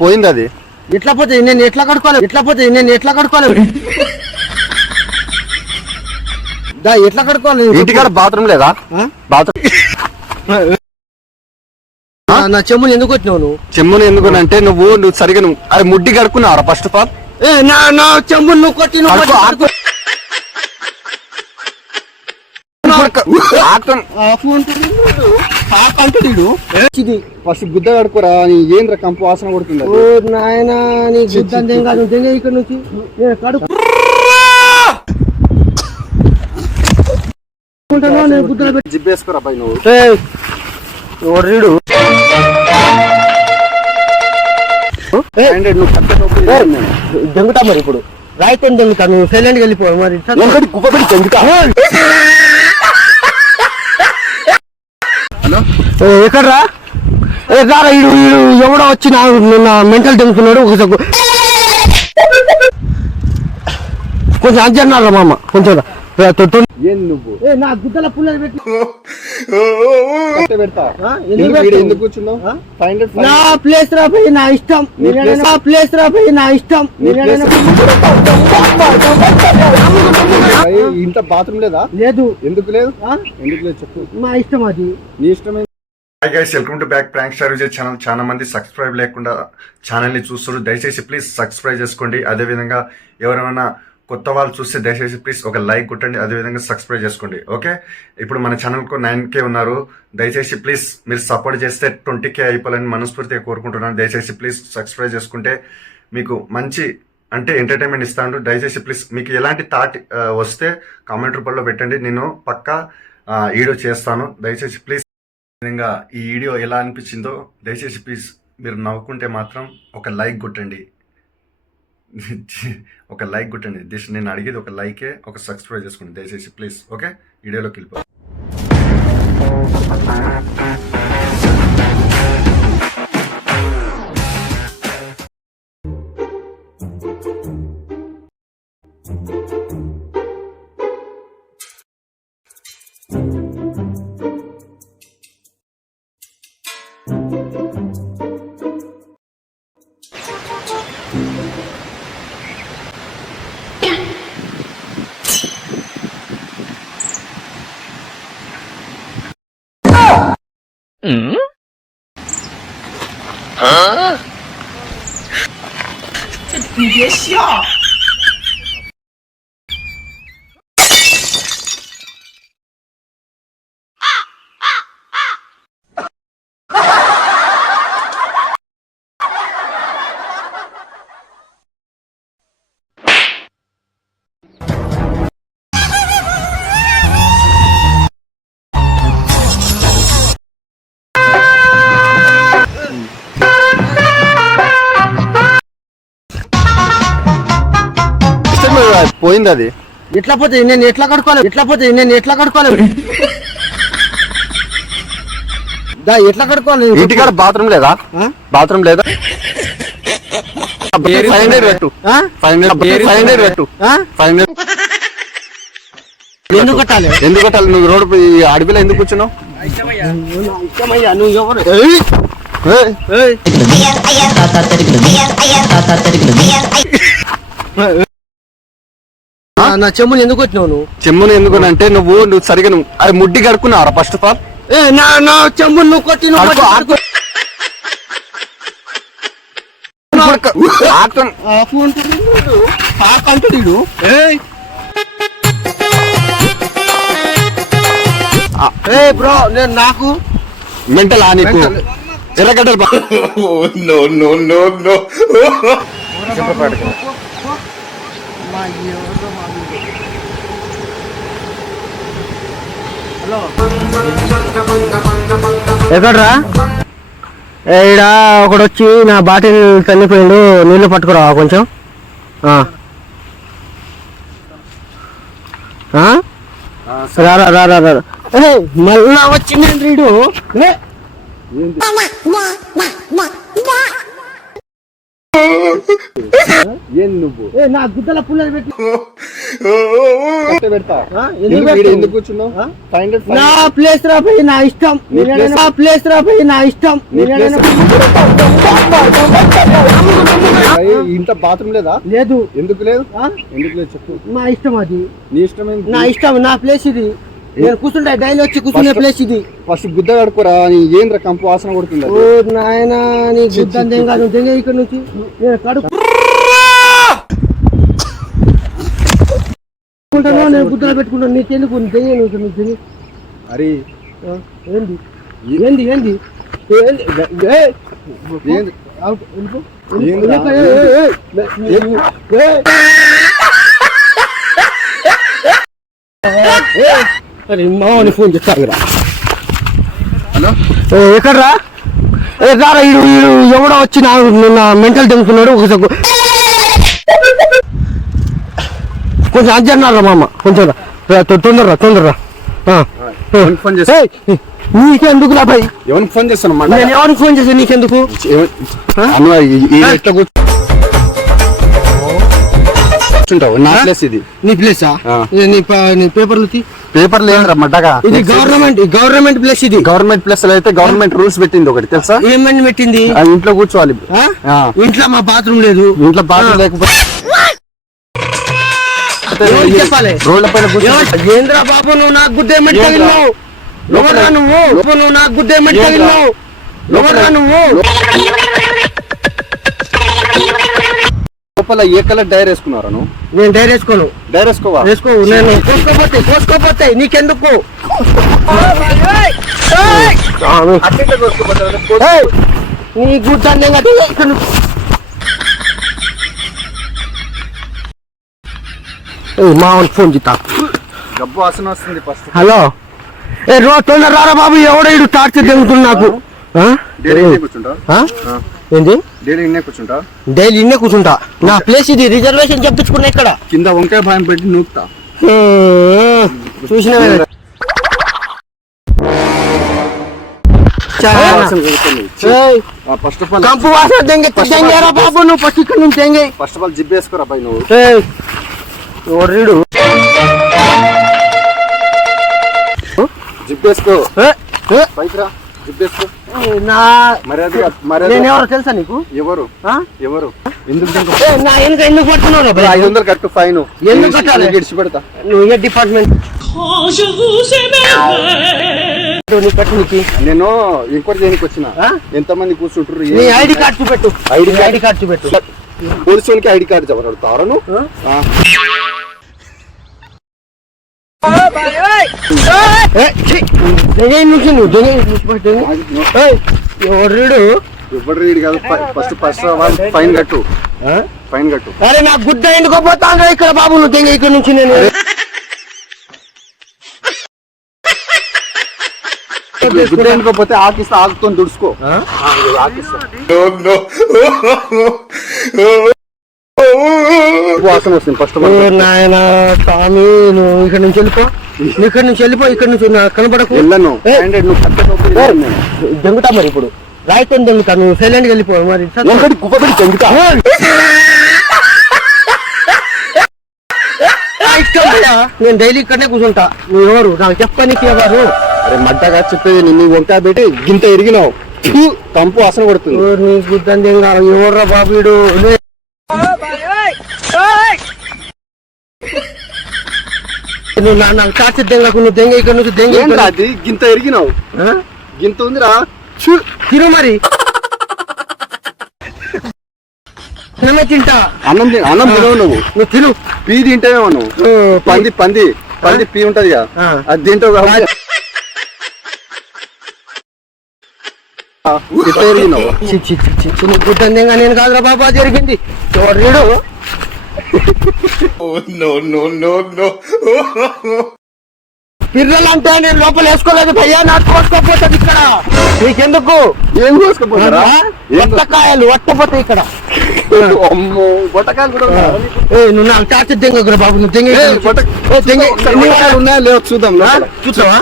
పోయింది అది. ఎట్లా పోతే నేను ఎట్లా కడుకోవాలి? ఎట్లా కడుకోవాలి? ఎట్లా కడుకోవాలి? ఇంటికాడ బాత్రూమ్ లేదా? బాత్రూమ్ నా చెమ్ముని ఎందుకు వచ్చినావు నువ్వు? చెమ్ముని ఎందుకు అంటే నువ్వు సరిగా అది ముడ్డి కడుక్కున్నావరా ఫస్ట్ ఆఫ్ ఆల్? నా చెమ్ముని నువ్వు కొట్టి ఫస్ట్ గుద్ద కడుకోరా. ఏంద్ర కంపు వాసన కొడుతుంది. నాయన నీ గుద్ద కాదు ఇక్కడ నుంచి నేను కడుక్కుంటాను. జిబ్బేసుకోరా పై నువ్వు. రీడు దెంగుతా మరి ఇప్పుడు రాయితో దెంగుతా. నువ్వు సైలెంట్ వెళ్ళిపో మరి. ఎక్కడ్రా రారా? ఈడు ఎవడో వచ్చి నిన్న మెంటల్ దెంగుతున్నాడు. కొంచెం అర్జెంట్ మామ కొంచెం నువ్వు నా గుద్దల పుల్లలు పెట్టి నా ప్లేస్ రాపోయి నా ఇష్టం. ఇంత బాత్రూమ్ లేదా? లేదు. ఎందుకు లేదు? ఎందుకు లేదు చెప్పు. నా ఇష్టం అది. నీ ఇష్టమే. Hi guys, welcome to back prank star Vijay channel. చాలా మంది సబ్స్క్రైబ్ లేకుండా ఛానల్ ని చూస్తారు. దయచేసి ప్లీజ్ సబ్స్క్రైబ్ చేసుకోండి. అదేవిధంగా ఎవరైనా కొత్త వాళ్ళు చూస్తే దయచేసి ప్లీజ్ ఒక లైక్ కొట్టండి. అదేవిధంగా సబ్స్క్రైబ్ చేసుకోండి. ఓకే, ఇప్పుడు మన ఛానల్కు 9K ఉన్నారు. దయచేసి ప్లీజ్ మీరు సపోర్ట్ చేస్తే 20K అయిపోవాలని మనస్ఫూర్తిగా కోరుకుంటున్నాను. దయచేసి ప్లీజ్ సబ్స్క్రైబ్ చేసుకుంటే మీకు మంచి అంటే ఎంటర్టైన్మెంట్ ఇస్తాను. దయచేసి ప్లీజ్ మీకు ఎలాంటి థాట్ వస్తే కామెంట్ రూపంలో పెట్టండి. నేను పక్కా వీడియో చేస్తాను. దయచేసి ప్లీజ్ విధంగా ఈ వీడియో ఎలా అనిపించిందో దయచేసి ప్లీజ్ మీరు నవ్వుకుంటే మాత్రం ఒక లైక్ కొట్టండి. ఒక లైక్ కొట్టండి. నేను అడిగేది ఒక లైకే, ఒక సబ్స్క్రైబ్ చేసుకోండి దయచేసి ప్లీజ్. ఓకే, వీడియోలోకి వెళ్ళిపో.你别笑。పోయింది అది. ఎట్లా పోతే నేను ఎట్లా కడుకోవాలి? ఎట్లా కడుకోవాలి? ఎట్లా కడుకోవాలి? ఇంటికాడ బాత్రూమ్ లేదా? బాత్రూమ్ లేదా? 500 పెట్టు. 500 పెట్టు. 500 ఎందుకు కట్టాలి? నువ్వు రోడ్డు అడవిలో ఎందుకు కూర్చున్నావు? నువ్వు ఎవరు? నా చెమ్ముని ఎందుకు వచ్చినావు నువ్వు? చెమ్ముని ఎందుకు అంటే నువ్వు సరిగా అది ముడ్డి కడుక్కున్నావరా ఫస్ట్ ఆఫ్ ఆల్? నా చెమ్ముని నువ్వు కొట్టి బ్రో నేను నాకు మెంటల్ ఆ నీకు ఎర్రగడ్డలు ఎక్కడ్రా? ఈడ ఒకడు వచ్చి నా బాటిల్ తల్లిపోయిండు, నీళ్లు పట్టుకురావా కొంచెం? రారా రారా రారా. మళ్ళా వచ్చింది రీడు. ఏం నువ్వు ఏ నా గుద్దల పుల్లలు పెట్టి కట్ట పెడతా ఆ? ఎందుకు ఎందుకు పెట్టు? ఎందుకు కూర్చున్నావు ఆ? 500 నా ప్లేస్ రా పోయి నా ఇష్టం నా ప్లేస్ రా పోయి నా ఇష్టం ఇంత బాత్రూమ్ లేదా లేదు ఎందుకు లేదు ఆ? ఎందుకు లేదు చెప్పు నా ఇష్టం అది నీ ఇష్టం ఏంటి? నా ఇష్టం నా ప్లేస్ ఇది నేను కూర్చుంటా డైలీ వచ్చి కూర్చునే ప్లేస్ ఇది ఫస్ట్ గుద్ద కడుకోరా నీ ఏంద్ర కంపు వాసన కొడుతుంది ఓ నాయనా నీ గుద్దందేం కాదు దెంగ ఇక్కడ నుంచి నేను కడుక్కుంటాను నేను గుద్దలు పెట్టుకుంటాను నీకెందుకు దెంగ నువ్వు దెంగ అరే ఏంది ఏంది ఏంది ఏంది ఏయ్! ఏంది? అవుట్ వెళ్ళిపో. ఏందిరా? అరే మామని ఫోన్ చేస్తారా హలో ఎక్కడరా రారా ఈడు ఈడు ఎవడో వచ్చి నిన్న మెంటల్ తెంగుతున్నాడు ఒకసారి కొంచెం అర్జెంట్ మామ కొంచెం తొందరరా ఎవరికి ఫోన్ చేస్తా నీకెందుకు రా భయ్ ఎవరికి ఫోన్ చేస్తాను నేను ఎవరికి ఫోన్ చేశాను నీకెందుకు ఎట్లా కూర్చుంటావు నా ప్లేస్ ఇది నీ ప్లేసా ఆ. నీ పేపర్లు పేపర్లు ఏంద్రా మడ్డగా ఇది గవర్నమెంట్ ప్లేస్ ఇది గవర్నమెంట్ ప్లేస్ లో అయితే గవర్నమెంట్ రూల్స్ పెట్టింది ఒకటి తెలుసా ఏమని పెట్టింది ఆ ఇంట్లో కూర్చోవాలి ఆ? ఆ. ఇంట్లో మా బాత్రూమ్ లేదు ఇంట్లో బాత్రూమ్ లేకపోతే ఎవరికి చెప్పాలి రోడ్ల పైన కూర్చో ఏంద్రా బాబు నువ్వు నాకు గుద్దేమంటే తగిలినావు ఎవరా నువ్వు నాకు గుద్దేమంటే తగిలినావు ఎవరా నువ్వు లోపల ఏ కలర్ డైర్ వేసుకున్నారా నువ్వు నేను డైర్ వేసుకోను డైర్ వేసుకోవా వేసుకో నేను కోసుకోపోతే నీకెందుకు ఏయ్! నీ గుద్దాన్ని మామూలు ఫోన్ చేస్తా గబ్బు వాసన వస్తుంది ఫస్ట్ హలో ఏ తొందర రారా బాబు ఎవడో ఇడు టార్చర్ తెగుతుంది నాకు ఆ? డైలీ ఇన్నే కూర్చుంటా ఆ? ఏంది డైలీ ఇన్నే కూర్చుంటా డైలీ ఇన్నే కూర్చుంటా నా ప్లేస్ ఇది రిజర్వేషన్ చెప్పించుకున్నా ఇక్కడ కింద వంకాయ భాయం పెట్టి నూకుతా చూసిన ఫస్ట్ ఆఫ్ ఆల్ కంపు వాసన దెంగేరా బాబు నువ్వు ఫస్ట్ ఇక్కడ నుంచి దెంగే ఫస్ట్ ఆఫ్ ఆల్ జిప్ వేసుకోరా పై నువ్వు ఎవరు జిప్ వేసుకో పైకి రా జిప్ వేసుకో నా మర్యాద మర్యాద నేను ఎవరో తెలుసా నీకు ఎవరు ఆ? ఎవరు ఎందుకు నా ఎందుకు పడుతున్నావు 500 కట్టు ఫైన్ ఎందుకు కట్టాలి? గడిచి పెడతా నువ్వు ఏ డిపార్ట్మెంట్ నీ కట్టు నీకు నేను ఎంక్వైరీ చేయడానికి వచ్చిన ఆ? ఎంత మంది కూర్చుంటారు నీ ఐడి కార్డు చూపెట్టు ఐడి కార్డు చూపెట్టు పోలీసు వాళ్ళకి ఐడి కార్డు చెప్పరు తారను ఎవరు ఎవరు రీడ్ కాదు ఫస్ట్ ఫైన్ కట్టు ఫైన్ కట్టు అరే నా గుడ్డ ఎందుకోపోతాను ఇక్కడ బాబు నువ్వు తెంగ ఇక్కడ నుంచి నేను గుడ్డ అనుకోపోతే ఆకిస్తా ఆకుతో దుడుచుకో ఆకిస్తా వాసన వస్తుంది ఫస్ట్ నాయన స్వామి నువ్వు ఇక్కడ నుంచి వెళ్ళిపో నువ్వు ఇక్కడ నుంచి వెళ్ళిపో ఇక్కడ నుంచి కనపడకు వెళ్ళను ఏ. 500 నువ్వు కట్టకపోతే నేను దెంగుతా మరి ఇప్పుడు రాయితో దెంగుతా నువ్వు సైలెంట్గా వెళ్ళిపో మరి ఒకటి కుప్ప పెట్టి చెంగుతా నేను డైలీ ఇక్కడనే కూర్చుంటా నువ్వు ఎవరు నాకు చెప్పడానికి ఎవరు అరే మడ్డగా చెప్పేది నిన్ను వంకాయ పెట్టి గింత ఎరిగినావు తంపు వాసన కొడుతుంది నీకు గుద్దంది ఎవర్రా బాబీడు నువ్వు నాకు చాచి దెంగకు నువ్వు దెంగ ఇక్కడ నుంచి దెంగ ఏంట్రా అది గింత ఎరిగినావు గింత ఉందిరా తిను మరి తినమే తింటా అన్నం అన్నం తినవు నువ్వు నువ్వు తిను పీ తింటేమో నువ్వు పంది పంది పంది పీ ఉంటది కదా ఆ. అది తింటావు కాబట్టి గిట్ట ఎరిగినావు చిన్న గుడ్డంగా నేను కాదురా బాబా జరిగింది చూడడు పిల్లలంటే నేను లోపల వేసుకోలేదు భయ్యా నాకు కోసుకోపోతుంది ఇక్కడ నీకెందుకు ఏం కోసుకుపోతారా ఒట్టకాయలు ఒట్టపోతాయి ఇక్కడ అమ్మో బొట్టకాయలు కూడా ఉన్నాయా? నువ్వు నాకు టార్చర్ దెంగ బాబు నువ్వు దెంగ బొట్టకాయలు ఉన్నాయా లేవు చూద్దాం లోపల. చూసావా